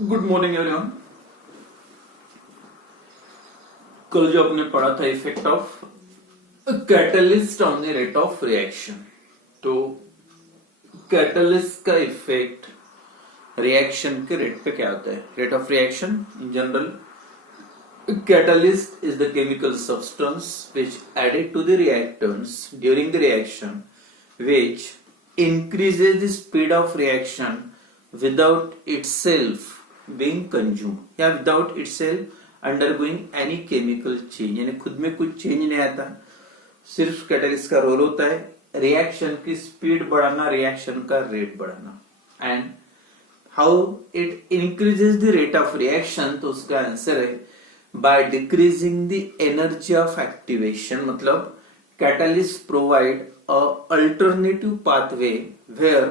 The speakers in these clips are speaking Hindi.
Good morning everyone. कल जो आपने पढ़ा था effect of catalyst on the rate of reaction, तो कैटलिस्ट का इफेक्ट रिएक्शन के रेट पे क्या होता है? Rate of reaction in general, catalyst is the chemical substance which added to the reactants during the reaction which increases the speed of reaction without itself being consumed या without itself undergoing any chemical change, यानी खुद में कुछ चेंज नहीं आता, सिर्फ कैटलिस्ट का रोल होता है रिएक्शन की स्पीड बढ़ाना, रिएक्शन का रेट बढ़ाना। And how it increases the rate of reaction, तो उसका आंसर है by decreasing the energy of activation, मतलब catalyst provide a alternative pathway where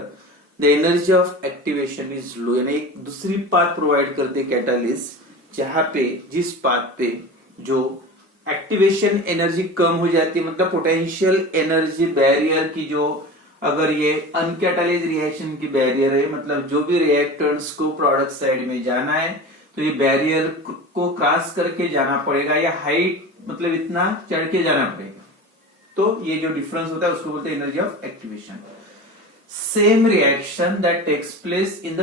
the energy of activation is low, यानी एक दूसरी पाथ प्रोवाइड करते कैटालिस्ट जहां पे जिस पाथ पे जो एक्टिवेशन एनर्जी कम हो जाती है, मतलब पोटेंशियल एनर्जी बैरियर की जो, अगर ये अनकैटालाइज्ड रिएक्शन की बैरियर है, मतलब जो भी रिएक्टेंट्स को प्रोडक्ट साइड में जाना है तो ये बैरियर को क्रॉस करके जाना पड़ेगा, या हाइट मतलब इतना चढ़ के जाना पड़ेगा, तो ये जो डिफरेंस होता है उसको बोलते हैं energy of activation. Same reaction that takes place in the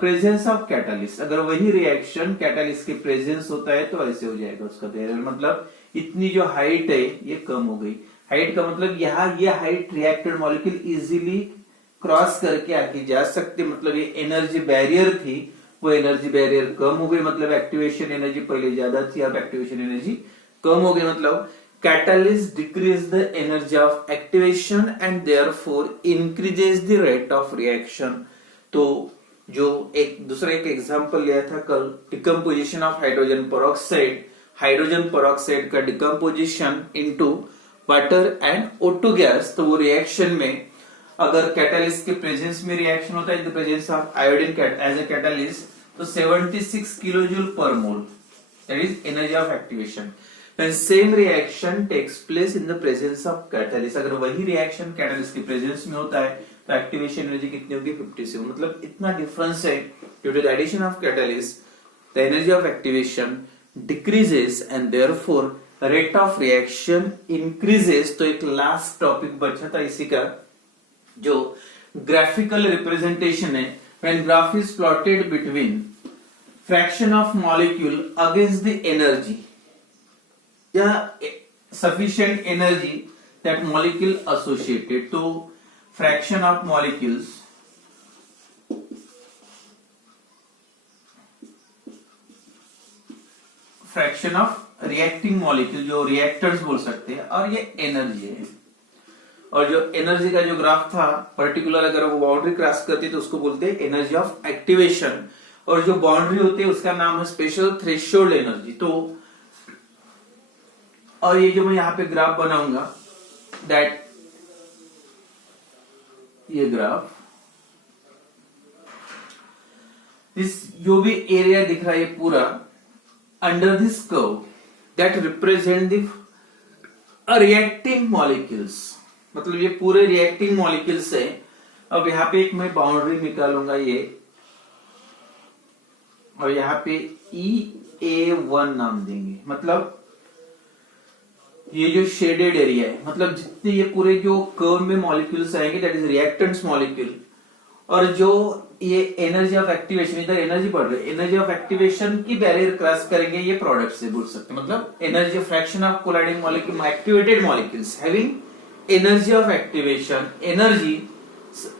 presence of catalyst, अगर वही रिएक्शन कैटालिस्ट के प्रेजेंस होता है तो ऐसे हो जाएगा उसका बैरियर, मतलब इतनी जो हाइट है ये कम हो गई। हाइट का मतलब यहाँ ये height reacted molecule easily cross करके आके जा सकते, मतलब ये एनर्जी बैरियर थी, वो एनर्जी बैरियर कम हो गई, मतलब एक्टिवेशन एनर्जी पहले ज्यादा थी, अब एक्टिवेशन एनर्जी कम हो गई, मतलब catalyst decrease the energy of activation and therefore increases the rate of reaction. तो जो एक दूसरा एक एग्जांपल लिया था कल, decomposition of hydrogen peroxide, hydrogen peroxide का decomposition into water and O2 gas, तो वो रिएक्शन में अगर कैटालिस्ट के प्रेजेंस में रिएक्शन होता है, in the presence of iodine as a catalyst, तो 76 kilojoule per mole, that is energy of activation. When same reaction takes place in the presence of catalyst, अगर वही रिएक्शन कैटालिस्ट के प्रेजेंस में होता है तो एक्टिवेशन एनर्जी कितनी होगी? 57, मतलब इतना डिफरेंस है। Due to the addition of catalyst the energy of activation decreases and therefore rate of reaction increases. तो एक लास्ट टॉपिक बचा था इसी का, जो ग्राफिकल रिप्रेजेंटेशन है। When graph is plotted between fraction of molecule against the energy, या sufficient energy that molecule associated, तो fraction of molecules fraction of reacting molecule, जो reactors बोल सकते हैं, और ये एनर्जी है। और जो एनर्जी का जो ग्राफ था पर्टिकुलर, अगर वो बाउंड्री क्रॉस करती है तो उसको बोलते हैं एनर्जी ऑफ एक्टिवेशन, और जो बाउंड्री होती है उसका नाम है स्पेशल थ्रेशोल्ड एनर्जी। तो और ये जो मैं यहाँ पे ग्राफ बनाऊंगा, दैट ये ग्राफ, दिस जो भी एरिया दिख रहा है पूरा under this curve that represent the reacting molecules, मतलब ये पूरे रिएक्टिंग मॉलिक्यूल्स है। अब यहाँ पे एक मैं बाउंड्री निकालूंगा ये, और यहाँ पे EA1 नाम देंगे, मतलब ये जो शेडेड एरिया है, मतलब जितने ये पूरे जो कर्व में मॉलिक्यूल्स आएंगे दैट इज रिएक्टेंट्स मॉलिक्यूल, और जो ये एनर्जी ऑफ एक्टिवेशन, इधर एनर्जी बढ़ रही है, एनर्जी ऑफ एक्टिवेशन की बैरियर क्रॉस करेंगे, ये प्रोडक्ट से बोल सकते हैं, मतलब energy fraction of colliding molecule activated molecules having energy of activation, energy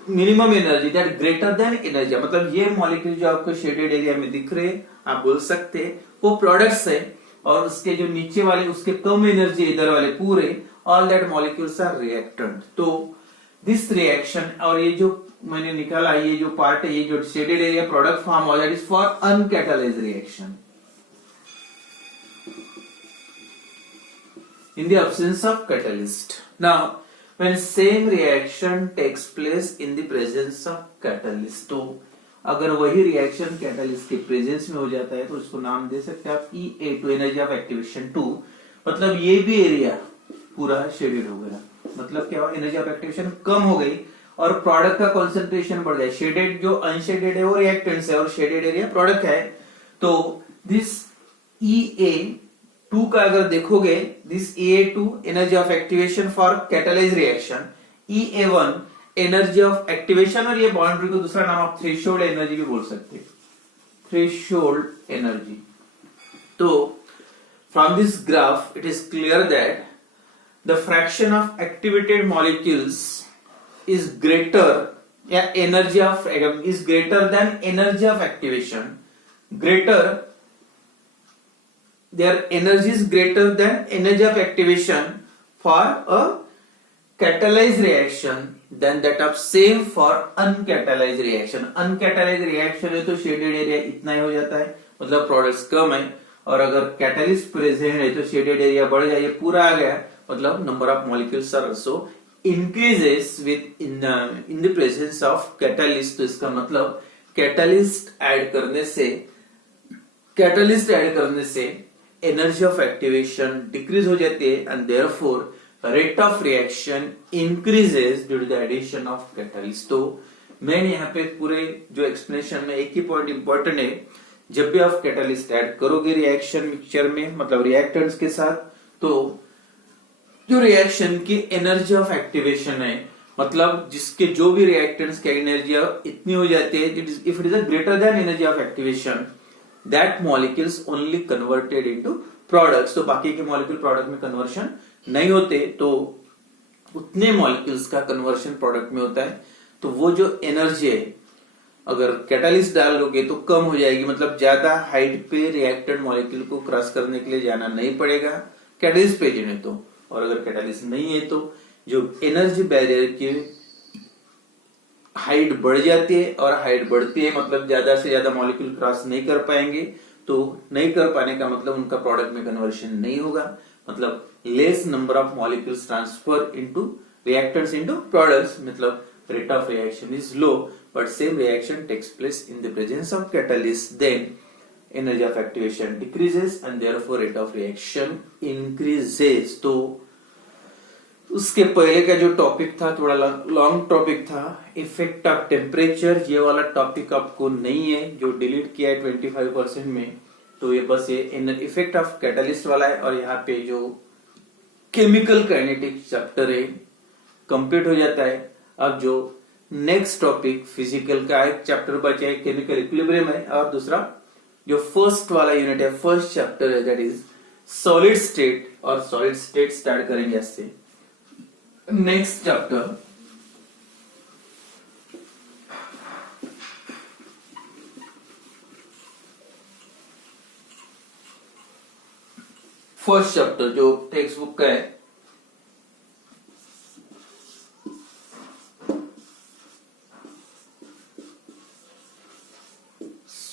minimum energy that greater than energy, मतलब ये मॉलिक्यूल जो आपको शेडेड एरिया में दिख रहे हैं, आप बोल सकते हैं वो प्रोडक्ट्स है, और उसके जो नीचे वाले उसके कम एनर्जी इधर वाले पूरे, all that molecules are reactant. तो दिस रिएक्शन, और ये जो मैंने निकाला ये जो पार्ट है, ये जो शेडेड एरिया प्रोडक्ट फॉर्म हो, that is for uncatalysed reaction in the absence of catalyst. Now, when same reaction takes place in the presence of catalyst, तो अगर वही रिएक्शन कैटालिस्ट के प्रेजेंस में हो जाता है तो उसको नाम दे सकते हैं आप EA2, एनर्जी ऑफ एक्टिवेशन 2, मतलब ये भी एरिया पूरा शेडेड हो गया, मतलब क्या हुआ? एनर्जी ऑफ एक्टिवेशन कम हो गई, और प्रोडक्ट का कॉन्सेंट्रेशन बढ़ जाए, शेडेड जो अनशेडेड है वो रिएक्टेंट्स है और शेडेड एरिया प्रोडक्ट है, तो दिस EA2 का अगर देखोगे, this EA2 energy of activation for catalyse reaction, EA1 energy of activation, और ये बाउंड्री को दूसरा नाम आप थ्रेशोल्ड एनर्जी भी बोल सकते हैं, थ्रेशोल्ड एनर्जी। तो from this graph it is clear that the fraction of activated molecules is greater, yeah, energy of is greater than energy of activation, greater, their energy is greater than energy of activation for a catalyzed reaction than that of same for uncatalyzed reaction। uncatalyzed reaction है तो shaded area इतना ही हो जाता है, मतलब प्रोडक्ट्स कम है, और अगर कैटलिस्ट प्रेजेंट है तो शेडेड एरिया बढ़ जाए, ये पूरा आ गया, मतलब number of molecules are also increases with in the presence of catalyst। तो इसका मतलब कैटलिस्ट ऐड करने से एनर्जी ऑफ एक्टिवेशन डिक्रीज हो जाती है and therefore rate of reaction increases due to the addition of catalyst. तो मैंने यहाँ पे पूरे जो एक्सप्लेनेशन में एक ही पॉइंट इंपॉर्टेंट है, जब भी आप कैटलिस्ट ऐड करोगे रिएक्शन मिक्सचर में, मतलब रिएक्टेंट्स के साथ, तो जो रिएक्शन की एनर्जी ऑफ एक्टिवेशन है, मतलब जिसके जो भी रिएक्टेंट्स की एनर्जी इतनी हो जाती है, if it is greater than energy of activation, that molecules only converted into products. तो बाकी के मॉलिक्यूल प्रोडक्ट में कन्वर्शन नहीं होते, तो उतने मॉलिक्यूल्स का कन्वर्शन प्रोडक्ट में होता है। तो वो जो एनर्जी है अगर कैटालिस्ट डालोगे तो कम हो जाएगी, मतलब ज्यादा हाइट पे रिएक्टेंट मॉलिक्यूल को क्रॉस करने के लिए जाना नहीं पड़ेगा कैटालिस्ट प्रेजेंट है तो, और अगर कैटालिस्ट नहीं है तो जो एनर्जी बैरियर की हाइट बढ़ जाती है, और हाइट बढ़ती है मतलब ज्यादा से ज्यादा मॉलिक्यूल क्रॉस नहीं कर पाएंगे, तो नहीं कर पाने का मतलब उनका प्रोडक्ट में कन्वर्शन नहीं होगा, मतलब less number of molecules transfer into reactants into products, मतलब rate of reaction is low but same reaction takes place in the presence of catalyst, then energy of activation decreases and therefore rate of reaction increases। तो उसके पहले का जो टॉपिक था थोड़ा लॉन्ग टॉपिक था, इफेक्ट ऑफ टेम्परेचर, ये वाला टॉपिक आपको नहीं है जो डिलीट किया है 25% में, तो ये बस ये इफेक्ट ऑफ कैटालिस्ट वाला है, और यहाँ पे जो केमिकल काइनेटिक चैप्टर है कंप्लीट हो जाता है। अब जो नेक्स्ट टॉपिक फिजिकल का एक चैप्टर बचा है, केमिकल इक्विलिब्रियम है, और दूसरा जो फर्स्ट वाला यूनिट है, फर्स्ट चैप्टर है, दैट इज सॉलिड स्टेट, और सॉलिड स्टेट स्टार्ट करेंगे इससे। नेक्स्ट चैप्टर फर्स्ट चैप्टर जो टेक्स्ट बुक का है,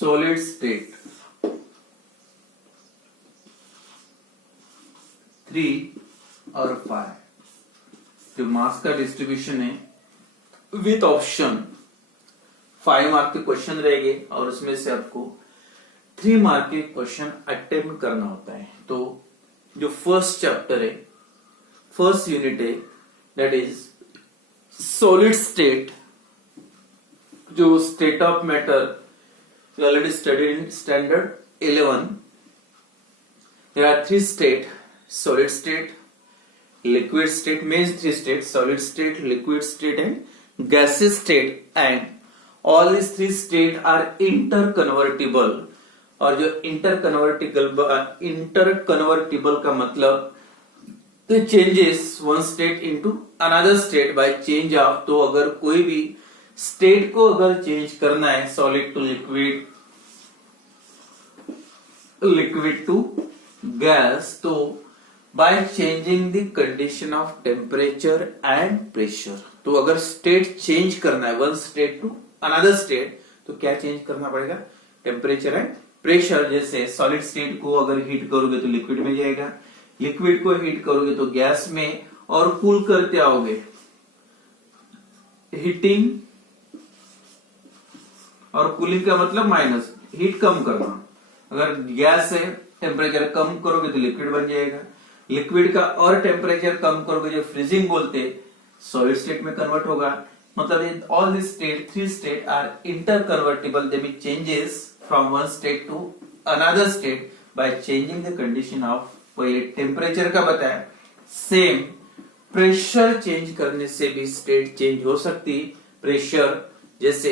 सॉलिड स्टेट 3 और 5, जो मास का डिस्ट्रीब्यूशन है विथ ऑप्शन 5 मार्क के क्वेश्चन रहेंगे, और उसमें से आपको 3 मार्क के क्वेश्चन अटेम्प्ट करना होता है। तो जो फर्स्ट चैप्टर है, फर्स्ट यूनिट है, दैट इज सॉलिड स्टेट, जो state of matter you already studied in standard 11। there are 3 state, solid state, liquid state, main 3 states, solid state, liquid state and gaseous state, and all these 3 state are interconvertible। और जो interconvertible का मतलब the changes one state into another state by change of, तो अगर कोई भी स्टेट को अगर चेंज करना है, solid to liquid, liquid to gas, तो by changing the condition of temperature and pressure. तो अगर स्टेट चेंज करना है, one state to another state, तो क्या चेंज करना पड़ेगा? Temperature and pressure. जैसे सॉलिड स्टेट को अगर हीट करोगे तो लिक्विड में जाएगा, लिक्विड को हीट करोगे तो गैस में, और कूल करते आओगे, हीटिंग और कूलिंग का मतलब माइनस, हीट कम करना। अगर गैस है टेम्परेचर कम करोगे तो लिक्विड बन जाएगा, लिक्विड का और टेम्परेचर कम करोगे, जो फ्रीजिंग बोलते, सॉलिड स्टेट में कन्वर्ट होगा। मतलब all these three state are interconvertible. They may changes from one state to another state by changing the condition of, पहले टेम्परेचर का बताया, सेम प्रेशर चेंज करने से भी स्टेट चेंज हो सकती। प्रेशर, जैसे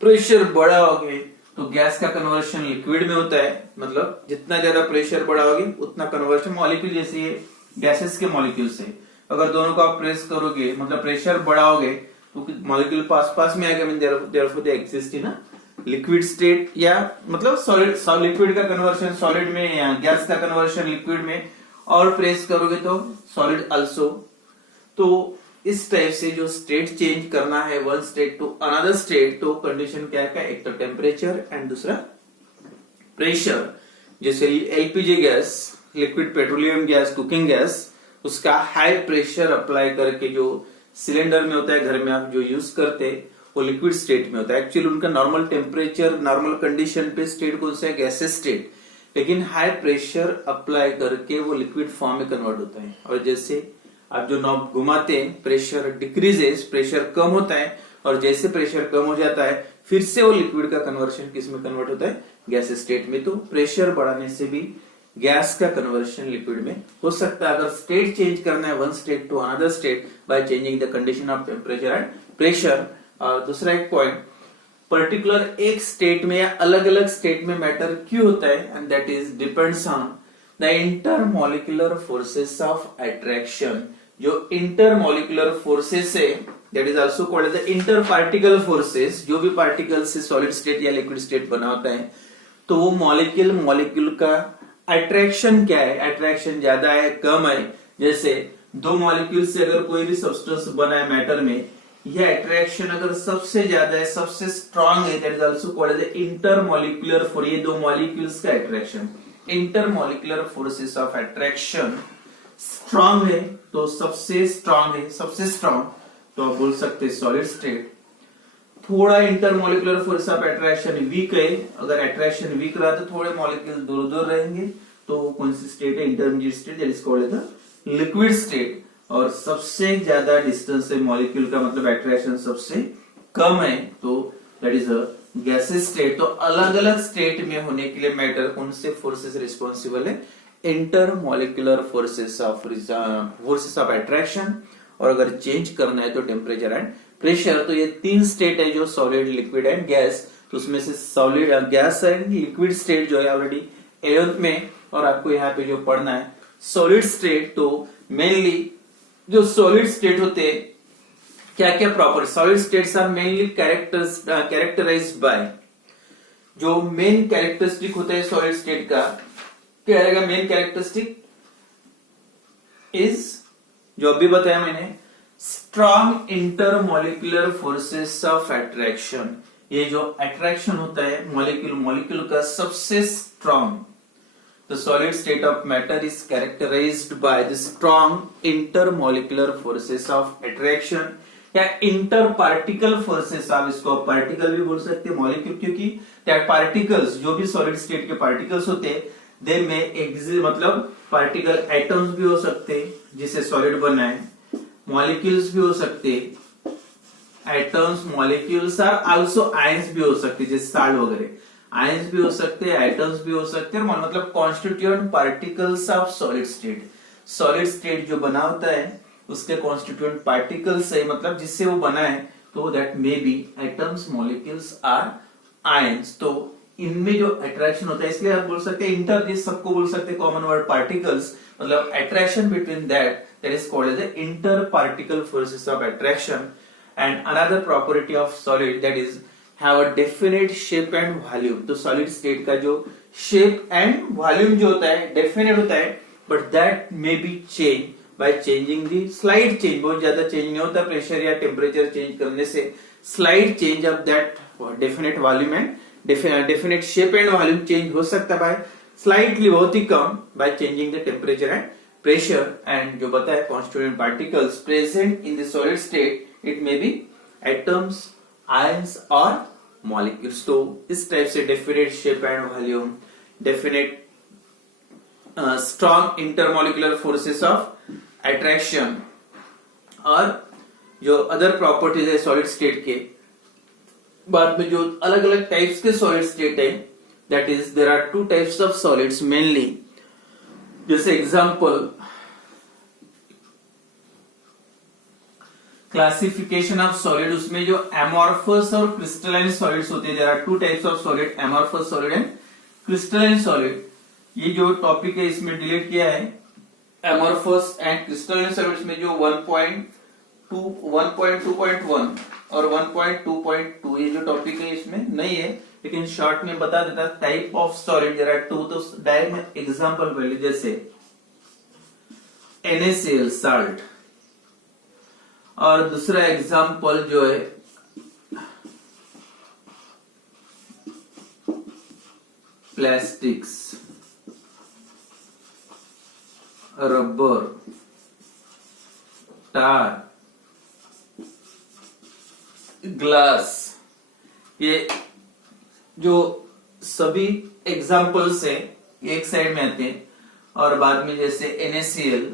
प्रेशर बड़ा हो गए तो गैस का कन्वर्शन लिक्विड में होता है, मतलब जितना ज्यादा प्रेशर बढ़ा होगे उतना कन्वर्शन मॉलिक्यूल, जैसे गैसेस के मॉलिक्यूल से अगर दोनों को आप प्रेस करोगे, मतलब प्रेशर बढ़ाओगे तो मॉलिक्यूल पास में आएगा, therefore they exist in liquid state, या मतलब सॉलिड लिक्विड का कन्वर्शन सॉलिड में या गैस का कन्वर्शन लिक्विड में, और प्रेस करोगे तो सॉलिड आल्सो। तो इस टाइप से जो स्टेट चेंज करना है one state to another state, तो कंडीशन क्या है, एक तो टेम्परेचर एंड दूसरा प्रेशर। जैसे LPG gas, liquid petroleum gas, cooking gas, उसका हाई प्रेशर अप्लाई करके जो सिलेंडर में होता है, घर में आप जो यूज करते हैं, वो लिक्विड स्टेट में होता है। एक्चुअली उनका नॉर्मल टेम्परेचर, नॉर्मल कंडीशन पे स्टेट कौन सा है, गैसेस स्टेट, लेकिन हाई प्रेशर अप्लाई करके वो लिक्विड फॉर्म में कन्वर्ट होता है। और जैसे आप जो नॉब घुमाते हैं, प्रेशर डिक्रीजेस, प्रेशर कम होता है, और जैसे प्रेशर कम हो जाता है फिर से वो लिक्विड का कन्वर्शन किस में कन्वर्ट होता है, गैस स्टेट में। तो प्रेशर बढ़ाने से भी गैस का कन्वर्शन लिक्विड में हो सकता है। अगर स्टेट चेंज करना है one state to another state by changing the condition of temperature and pressure. दूसरा एक पॉइंट, पर्टिकुलर एक स्टेट में या अलग अलग स्टेट में मैटर क्यों होता है, and that is depends on the intermolecular forces of attraction. जो इंटरमॉलिक्यूलर फोर्सेस है, that is also called the inter particle forces. जो भी पार्टिकल से सॉलिड स्टेट या लिक्विड स्टेट बना होता है, तो वो मॉलिक्यूल का अट्रैक्शन क्या है, अट्रैक्शन ज्यादा है कम है। जैसे दो मॉलिक्यूल से अगर कोई भी सब्सटेंस बना है मैटर में, यह अट्रैक्शन अगर सबसे ज्यादा है, सबसे स्ट्रांग है, that is also called the intermolecular force. ये दो मॉलिक्यूल्स का attraction, intermolecular forces of attraction strong है, तो सबसे स्ट्रांग है, सबसे स्ट्रांग, तो आप बोल सकते हैं सॉलिड स्टेट। थोड़ा intermolecular force of attraction weak है, अगर अट्रैक्शन वीक रहा तो थोड़े मॉलिक्यूल दूर दूर रहेंगे, तो कौन सी स्टेट है, intermediate state, that is called the liquid state. और सबसे ज्यादा डिस्टेंस है मॉलिक्यूल का, मतलब अट्रैक्शन सबसे कम है, तो that is a gases state. तो अलग अलग स्टेट में होने के लिए मैटर कौन से फोर्सेस रिस्पॉन्सिबल है, इंटरमॉलिक्यूलर फोर्सेस ऑफ अट्रैक्शन। और अगर चेंज करना है तो टेम्परेचर एंड प्रेशर। तो ये तीन स्टेट है जो सॉलिड, लिक्विड एंड गैस। तो उसमें से solid, gas and liquid state जो है ऑलरेडी 11th में, और आपको यहाँ पे जो पढ़ना है सॉलिड स्टेट। तो मेनली जो सॉलिड स्टेट होते हैं, क्या क्या proper solid states are mainly characterised by, जो मेन कैरेक्टरिस्टिक होता है सॉलिड स्टेट का, क्या रहेगा मेन कैरेक्टरिस्टिक इज, जो अभी बताया मैंने, strong intermolecular forces of attraction. ये जो अट्रैक्शन होता है मॉलिक्यूल का सबसे strong, the solid state of matter is characterized by the strong intermolecular forces of attraction या interparticle forces। आप इसको पार्टिकल भी बोल सकते हैं मॉलिक्यूल, क्योंकि that particles, जो भी solid state के particles होते हैं, they may exist, मतलब पार्टिकल एटम्स भी हो सकते हैं जिसे सॉलिड बना है, मॉलिक्यूल्स भी हो सकते हैं, atoms molecules are also ions भी हो सकते हैं, जैसे साल्ट वगैरह, आयंस भी हो सकते हैं, एटम्स भी हो सकते हैं, मतलब constituent particles of solid state. Solid state जो बना होता है उसके कॉन्स्टिट्यूएंट पार्टिकल्स है, मतलब जिससे वो बना है, तो that may be atoms, molecules or ions. तो इनमें जो अट्रैक्शन होता है, इसलिए आप बोल सकते हैं इंटर, जिस सबको बोल सकते हैं कॉमन वर्ड पार्टिकल्स, मतलब attraction between that is called the inter particle forces of attraction. And another property of solid that is have a definite shape and volume। तो सॉलिड स्टेट का जो शेप एंड वॉल्यूम जो होता है डेफिनेट होता है, but that may B change by changing the slide change. बहुत ज्यादा चेंज नहीं होता प्रेशर या टेम्परेचर चेंज करने से, slide change of that definite volume and definite shape and volume change हो सकता है बाय स्लाइटली, बहुत ही कम, by changing the temperature and pressure. And जो बताया constituent particles present in the solid state, it may be atoms, ions और मॉलिक्यूल्स। तो इस टाइप से definite shape and volume, definite strong intermolecular forces of attraction, और जो अदर प्रॉपर्टीज है सॉलिड स्टेट के, बाद में जो अलग अलग टाइप्स के सॉलिड स्टेट है, that is there are two types of solids mainly. जैसे एग्जांपल क्लासिफिकेशन ऑफ सॉलिड, उसमें जो एमॉर्फस और क्रिस्टलाइन सॉलिड्स होते हैं, there are two types of solid, amorphous solid and crystalline solid. ये जो टॉपिक है इसमें डिलीट किया है. एमॉर्फस एंड क्रिस्टलाइन सॉलिड्स में जो 1.2, 1.2.1 और 1.2.2 ये जो टॉपिक है इसमें नहीं है, लेकिन शॉर्ट में बता देता. Type of solid there are two, तो डायरेक्ट एग्जांपल पहले, जैसे NaCl साल्ट, और दूसरा एग्जांपल जो है प्लास्टिक्स, रबर, टार, ग्लास. ये जो सभी एग्जांपल्स हैं एक साइड में आते हैं. और बाद में जैसे NaCl,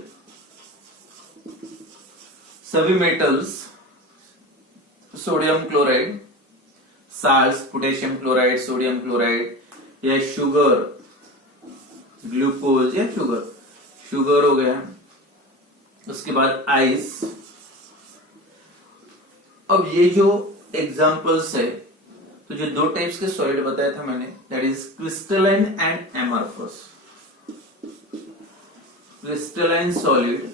सभी metals, sodium chloride, salts, potassium chloride, sodium chloride, या शुगर, ग्लूकोज या शुगर हो गया. उसके बाद आइस. अब ये जो एग्जांपल्स है, तो जो दो टाइप्स के सॉलिड बताया था मैंने, that is crystalline and amorphous. Crystalline solid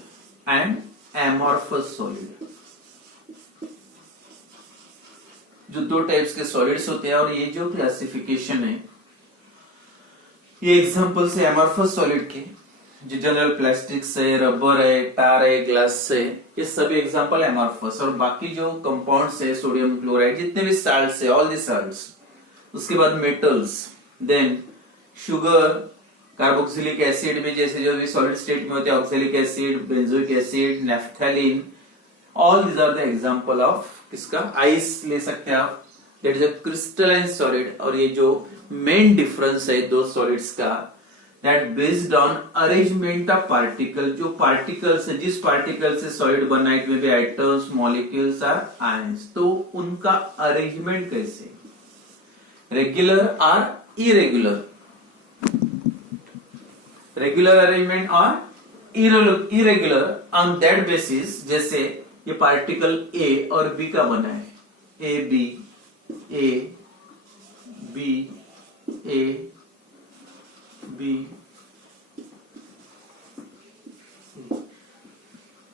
and amorphous solid, जो दो टाइप्स के सॉलिड्स होते हैं. और ये जो क्लासिफिकेशन है, ये एग्जांपल्स है एमॉर्फस सॉलिड के, जो जनरल प्लास्टिक्स है, रबर है, टार है, ग्लास है, ये सभी एग्जांपल एमॉर्फस. और बाकी जो कंपाउंड्स है, सोडियम क्लोराइड, जितने भी साल्ट्स है, ऑल दी साल्ट्स. उसके बाद metals, then sugar, carboxylic acid में जैसे जो भी सॉलिड स्टेट में होते हैं, oxalic acid, benzoic acid, naphthalene, all these are the example of किसका, आइस ले सकते हैं आप, that is a crystalline solid. और ये जो मेन डिफरेंस है दो सॉलिड्स का, that based on arrangement of particle. जो पार्टिकल्स है, जिस पार्टिकल से सॉलिड बना है, इट में भी एटम्स, मॉलिक्यूल्स और आयंस, तो उनका अरेंजमेंट कैसे, रेगुलर और इरेगुलर, रेगुलर अरेंजमेंट और इरेगुलर. ऑन दैट बेसिस, जैसे ये पार्टिकल A और B का बना है, A B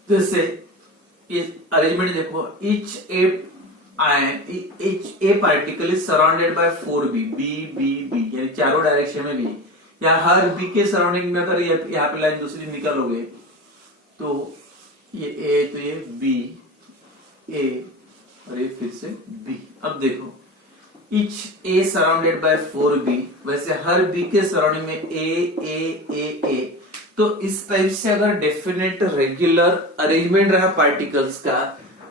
जैसे ये अरेंजमेंट देखो, each A particle is surrounded by 4B, B, यानी चारों डायरेक्शन में भी. या हर B के सराउंडिंग में अगर यहाँ पे लाइन दूसरी निकालोगे, तो ये A, तो ये B, A और ये फिर से B. अब देखो, each A surrounded by 4B, वैसे हर B के सराउंडिंग में A. तो इस टाइप से अगर डेफिनेट रेगुलर अरेंजमेंट रहा पार्टिकल्स का,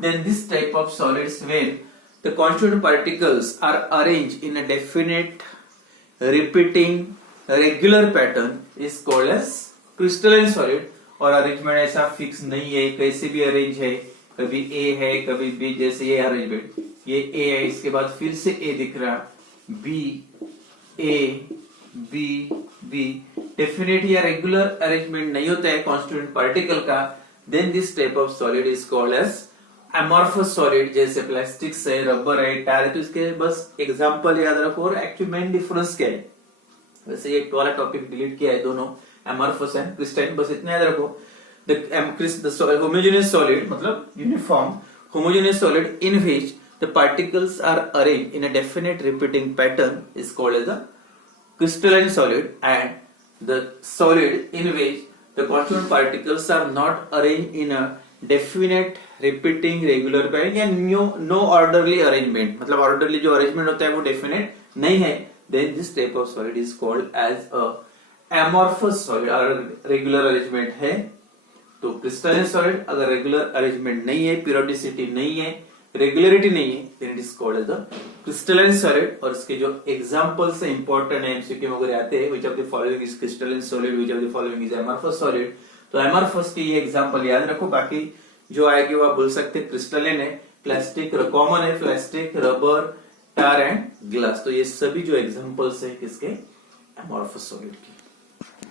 then this type of solids, when the constituent particles are arranged in a definite repeating regular pattern, is called as crystalline solid. और अरेंजमेंट ऐसा फिक्स नहीं है, कैसे भी अरेंज है, कभी A है, कभी B. जैसे ये अरेंजमेंट, ये A है, इसके बाद फिर से A दिख रहा, B, A, B. डेफिनेट या रेगुलर अरेंजमेंट नहीं होता है कॉन्स्टिट्यूएंट पार्टिकल का, then this type of solid is called as amorphous solid. जैसे प्लास्टिक्स है, रबर है, टायर है, तो इसके बस एग्जांपल याद रखो. और एक्चुअली मेन डिफरेंस क्या है, वैसे ये वाला टॉपिक डिलीट किया है, दोनों एमॉर्फस एंड क्रिस्टलाइन, बस इतना याद रखो. द होमोजेनियस सॉलिड मतलब uniform homogeneous solid in which the particles are arranged in a definite repeating pattern is called as a crystalline solid, and the solid in which the constituent particles are not arranged in a definite repeating regular pattern या no orderly arrangement, मतलब orderly जो arrangement होता है वो definite नहीं है, then this type of solid is called as a amorphous solid. अगर regular arrangement है तो क्रिस्टलाइन सॉलिड, अगर रेगुलर अरेंजमेंट नहीं है, पीरियोडिसिटी नहीं है, रेगुलरिटी नहीं है, then it is called as the crystalline solid. और इसके जो एग्जांपल्स है इंपॉर्टेंट है, एमसीक्यू वगैरह आते हैं, which of the following is crystalline solid, which of the following is amorphous solid. तो एमॉर्फस के ये एग्जांपल याद रखो, बाकी जो आएगी वो आप भूल सकते, क्रिस्टलिन है, प्लास्टिक कॉमन है, plastic, rubber, tar and glass. तो ये सभी जो एग्जांपल्स है किसके, अमॉर्फस सॉलिड के।